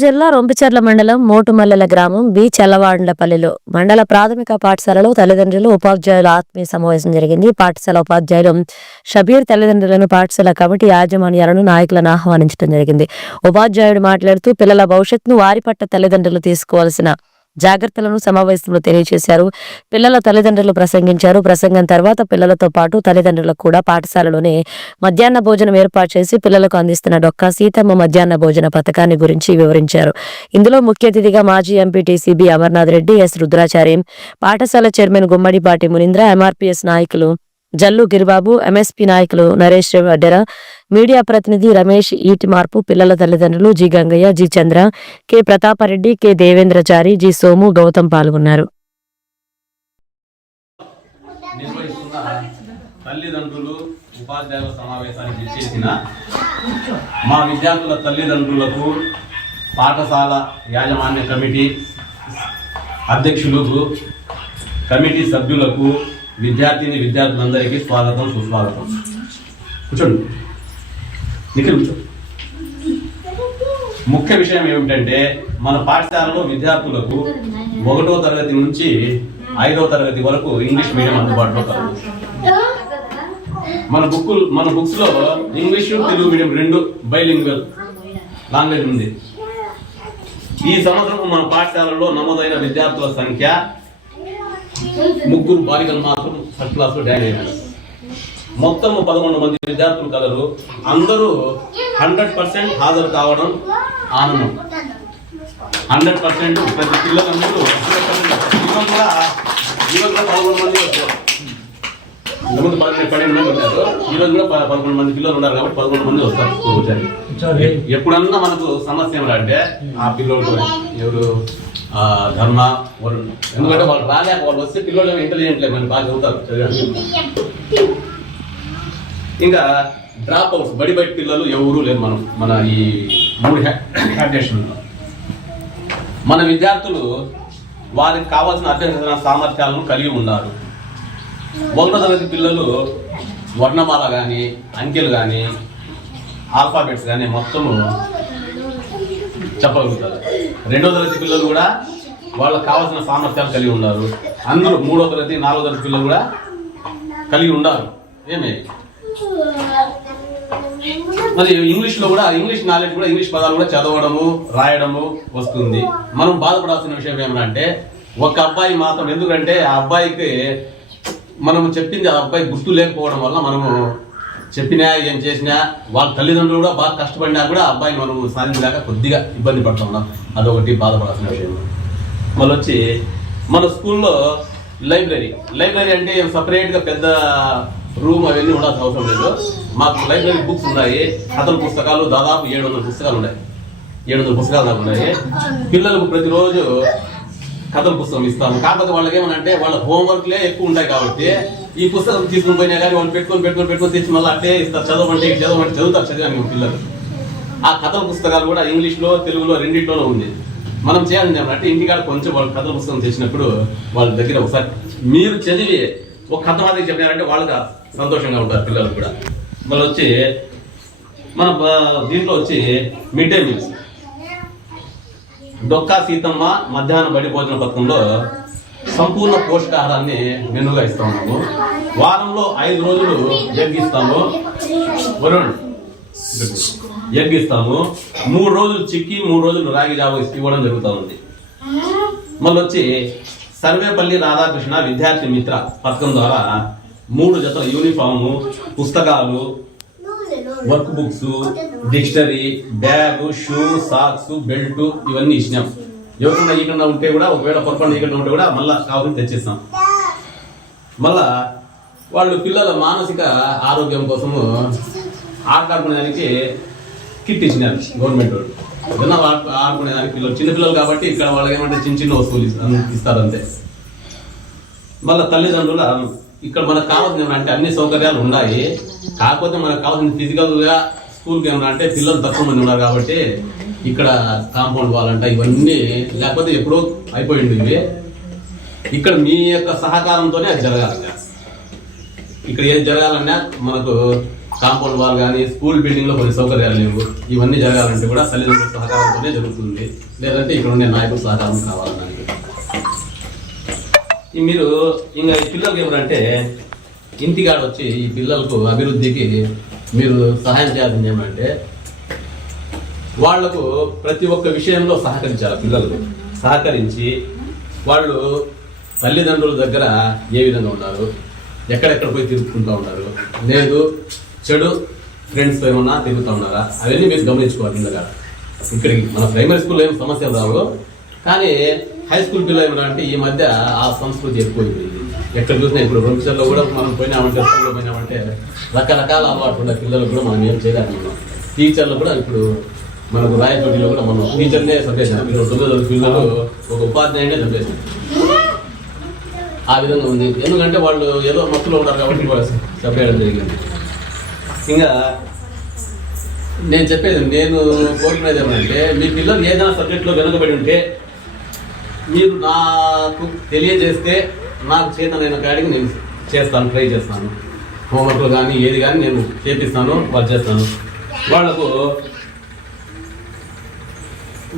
జిల్లా రొంపిచెర్ల మండలం మోటుమల్లెల గ్రామం బి. చల్లవాండ్లపల్లిలో మండల ప్రాథమిక పాఠశాలలో తల్లిదండ్రులు ఉపాధ్యాయుల ఆత్మీయ సమావేశం జరిగింది. పాఠశాల ఉపాధ్యాయులు షబీర్ తల్లిదండ్రులను పాఠశాల కమిటీ యాజమాన్యాలను నాయకులను ఆహ్వానించడం జరిగింది. ఉపాధ్యాయుడు మాట్లాడుతూ పిల్లల భవిష్యత్తును వారి పట్ల తల్లిదండ్రులు తీసుకోవాల్సిన జాగ్రత్తలను సమావేశంలో తెలియజేశారు. పిల్లల తల్లిదండ్రులు ప్రసంగించారు. ప్రసంగం తర్వాత పిల్లలతో పాటు తల్లిదండ్రులకు కూడా పాఠశాలలోనే మధ్యాహ్న భోజనం ఏర్పాటు చేసి పిల్లలకు అందిస్తున్న డొక్కా సీతమ్మ మధ్యాహ్న భోజన పథకాన్ని గురించి వివరించారు. ఇందులో ముఖ్య అతిథిగా మాజీ MP TCB Amarnath Reddy S Rudracharyam పాఠశాల చైర్మన్ గుమ్మడిపాటి మునీంద్ర ఎంఆర్పీఎస్ నాయకులు జల్లు గిరిబాబు ఎంఎస్పీ నాయకులు నరేష్ డెరా మీడియా ప్రతినిధి రమేష్ ఈటి మార్పు పిల్లల తల్లిదండ్రులు G Gangaiah G Chandra K Pratap Reddy K Devendrachari G Somu Gautam పాల్గొన్నారు. తల్లిదండ్రులు ఉపాధ్యాయుల సమావేశానికి చేసిన మా విద్యార్థుల తల్లిదండ్రులకు పాఠశాల యాజమాన్య కమిటీ అధ్యక్షులకు కమిటీ సభ్యులకు విద్యార్థిని విద్యార్థులందరికీ స్వాగతం సుస్వాగతం. కూర్చోండి. నిఖిల్ ముఖ్య విషయం ఏమిటంటే మన పాఠశాలలో విద్యార్థులకు ఒకటో తరగతి నుంచి ఐదో తరగతి వరకు ఇంగ్లీష్ మీడియం అందుబాటులో కలదు మన బుక్ మన బుక్స్లో ఇంగ్లీష్ తెలుగు మీడియం రెండు బైలింగ్వల్ లాంగ్వేజ్ ఉంది. ఈ సంవత్సరం మన పాఠశాలలో నమోదైన విద్యార్థుల సంఖ్య ముగ్గురు బాలికలు మాత్రం ఫస్ట్ క్లాస్లో జాయిన్ అయినారు మొత్తం పదకొండు మంది విద్యార్థులు కలరు. అందరూ హండ్రెడ్ పర్సెంట్ హాజరు కావడం ఆనందం. హండ్రెడ్ పర్సెంట్ ప్రతి పిల్లలందరూ 100% ఈరోజు కూడా ఈరోజు కూడా పదకొండు మంది వచ్చారు. ఇంతకుముందు పన్నెండు పన్నెండు మంది వచ్చారు. ఈరోజు కూడా పదకొండు మంది పిల్లలు ఉన్నారు కాబట్టి పదకొండు మంది వస్తారు వచ్చారు ఎప్పుడన్నా మనకు సమస్య ఏమిటంటే ఆ పిల్లోడు ఎవరు? ఆ, ధర్మ వరుణ్. ఎందుకంటే వాళ్ళు రాలేక వాళ్ళు వస్తే పిల్లలు ఇంటెలిజెంట్ లేదు బాగా చదువుతారు. చదివారు ఇంకా డ్రాప్ అవుట్స్ బడి బయట పిల్లలు ఎవరు లేరు మనం మన ఈ మూడు హ్యాబిటేషన్లో మన విద్యార్థులు వారికి కావాల్సిన అభ్యర్థన సామర్థ్యాలను కలిగి ఉన్నారు. ఒకటో తరగతి పిల్లలు వర్ణమాల కానీ అంకెలు కానీ ఆల్ఫాబెట్స్ కానీ మొత్తము చెప్పగలుగుతారు. రెండో తరగతి పిల్లలు కూడా వాళ్ళకి కావాల్సిన సామర్థ్యాలు కలిగి ఉన్నారు. అందరూ మూడో తరగతి నాలుగో తరగతి పిల్లలు కూడా కలిగి ఉన్నారు. ఏమి? మరి ఇంగ్లీష్లో కూడా ఇంగ్లీష్ నాలెడ్జ్ కూడా ఇంగ్లీష్ పదాలు కూడా చదవడము రాయడము వస్తుంది. మనం బాధపడాల్సిన విషయం ఏమంటే ఒక అబ్బాయి మాత్రం ఎందుకంటే ఆ అబ్బాయికి మనం చెప్పింది ఆ అబ్బాయి గుర్తు లేకపోవడం వల్ల మనము చెప్పినా ఏం చేసినా వాళ్ళ తల్లిదండ్రులు కూడా బాగా కష్టపడినా కూడా ఆ అబ్బాయిని మనం సాధించలేక కొద్దిగా ఇబ్బంది పడుతున్నాం. అదొకటి బాధపడాల్సిన విషయం. మళ్ళీ వచ్చి మన స్కూల్లో లైబ్రరీ. లైబ్రరీ అంటే సపరేట్గా పెద్ద రూమ్ అవన్నీ ఉండాల్సిన అవసరం లేదు. మాకు లైబ్రరీ బుక్స్ ఉన్నాయి. కథల పుస్తకాలు దాదాపు ఏడు వందల పుస్తకాలు ఉన్నాయి. ఏడు వందల పుస్తకాలు దాకా ఉన్నాయి. పిల్లలకు ప్రతిరోజు కథల పుస్తకం ఇస్తాము. కాకపోతే వాళ్ళకి ఏమనంటే వాళ్ళ హోంవర్క్లే ఎక్కువ ఉంటాయి కాబట్టి ఈ పుస్తకం తీసుకుని పోయినా కానీ వాళ్ళు పెట్టుకొని పెట్టుకొని పెట్టుకొని తెచ్చి మళ్ళీ అట్టే ఇస్తారు. చదవమంటే చదవమంటే చదువుతారు చదివాను పిల్లలు. ఆ కథల పుస్తకాలు కూడా ఇంగ్లీష్లో తెలుగులో రెండింటిలోనూ ఉంది. మనం చేయాలని ఏమంటే ఇంటికాడ కొంచెం వాళ్ళు కథల పుస్తకం తెచ్చినప్పుడు వాళ్ళ దగ్గర ఒకసారి మీరు చదివి ఒక కథ మాదిరి చెప్పినారంటే వాళ్ళకి సంతోషంగా ఉంటారు పిల్లలు కూడా. మళ్ళీ వచ్చి మన దీంట్లో వచ్చి mid day meals. Dokka Seethamma మధ్యాహ్నం బడి భోజన పథకంలో సంపూర్ణ పోషకాహారాన్ని మెనుగా ఇస్తా ఉన్నాము. వారంలో ఐదు రోజులు ఎగ్ ఇస్తాము. ఎగ్ ఇస్తాము. మూడు రోజులు చిక్కి మూడు రోజులు రాగి జావ ఇవ్వడం జరుగుతూ ఉంది. మళ్ళీ వచ్చి సర్వేపల్లి రాధాకృష్ణ విద్యార్థి మిత్ర పథకం ద్వారా మూడు జతల యూనిఫాము పుస్తకాలు work books dictionary bag shoe socks belt ఇవన్నీ ఇచ్చినాం. ఎవరికన్నా ఇక్కడ ఉంటే కూడా ఒకవేళ పొరపాటు ఇక్కడ ఉంటే కూడా మళ్ళా కావాలని తెచ్చిస్తాం. మళ్ళా వాళ్ళు పిల్లల మానసిక ఆరోగ్యం కోసము ఆట ఆడుకునేదానికి కిట్ ఇచ్చినారు గవర్నమెంట్ వాళ్ళు. ఏదైనా ఆడు- ఆడుకునేదానికి పిల్లలు చిన్నపిల్లలు కాబట్టి ఇక్కడ వాళ్ళకి ఏమంటే చిన్న చిన్న వస్తువులు ఇస్- అన్ని ఇస్తారు అంతే మళ్ళీ తల్లిదండ్రుల ఇక్కడ మనకు కావాల్సిన అంటే అన్ని సౌకర్యాలు ఉన్నాయి. కాకపోతే మనకు కావాల్సిన ఫిజికల్గా స్కూల్కి ఏమన్నా అంటే పిల్లలు తక్కువ మంది ఉన్నారు కాబట్టి ఇక్కడ కాంపౌండ్ వాల్ అంట ఇవన్నీ లేకపోతే ఎప్పుడో అయిపోయింది ఇవి. ఇక్కడ మీ యొక్క సహకారంతోనే అది జరగాలి. ఇక్కడ ఏది జరగాలన్నా మనకు కాంపౌండ్ వాల్ కానీ స్కూల్ బిల్డింగ్లో కొన్ని సౌకర్యాలు లేవు. ఇవన్నీ జరగాలంటే కూడా తల్లిదండ్రుల సహకారంతోనే జరుగుతుంది. లేదంటే ఇక్కడ ఉండే నాయకుల సహకారం కావాలన్నానికి మీరు ఇంకా ఈ పిల్లలకి ఏమంటే ఇంటికాడ వచ్చి ఈ పిల్లలకు అభివృద్ధికి మీరు సహాయం చేయాల్సింది ఏమంటే వాళ్ళకు ప్రతి ఒక్క విషయంలో సహకరించాలి పిల్లలు. సహకరించి వాళ్ళు తల్లిదండ్రుల దగ్గర ఏ విధంగా ఉన్నారు ఎక్కడెక్కడ పోయి తిరుగుతుంటా ఉన్నారు లేదు చెడు ఫ్రెండ్స్ ఏమన్నా తిరుగుతూ ఉన్నారా? అవన్నీ మీరు గమనించుకోవాలి పిల్లగా ఇక్కడికి మన ప్రైమరీ స్కూల్లో ఏం సమస్యలు రావు. కానీ హై స్కూల్ పిల్లలు అంటే ఈ మధ్య ఆ సంస్కృతి ఎక్కువైపోయింది ఎక్కడ చూసినా ఇప్పుడు ప్రొఫెసర్లో కూడా మనం పోయినామంటే స్కూల్లో పోయినామంటే రకరకాల అలవాట్లు ఉన్న పిల్లలు కూడా మనం ఏం చేయలేము టీచర్లు కూడా ఇప్పుడు మనకు రాయచోటిలో కూడా మనం టీచర్నే చంపేసాం ఇప్పుడు తొమ్మిది పిల్లలు ఒక ఉపాధ్యాయుడే చంపేసాం ఆ విధంగా ఉంది. ఎందుకంటే వాళ్ళు ఏదో మత్తులో ఉన్నారు కాబట్టి వాళ్ళు చంపేయడం జరిగింది. ఇంకా నేను చెప్పేది నేను కోరుకునేది ఏమంటే మీ పిల్లలు ఏదైనా సబ్జెక్ట్లో వెనుకబడి ఉంటే మీరు నాకు తెలియజేస్తే నాకు చేతనైన కాడికి నేను చేస్తాను ట్రై చేస్తాను. హోంవర్క్లు కానీ ఏది కానీ నేను చేపిస్తాను వాళ్ళు చేస్తాను. వాళ్ళకు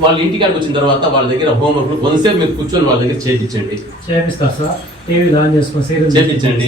వాళ్ళ ఇంటికాడికి వచ్చిన తర్వాత వాళ్ళ దగ్గర హోంవర్క్ కొంతసేపు మీరు కూర్చొని వాళ్ళ దగ్గర చేపించండి. చేపిస్తారు సార్. టీవీ ఆన్ చేసుకొని సీరియల్ చేపించండి.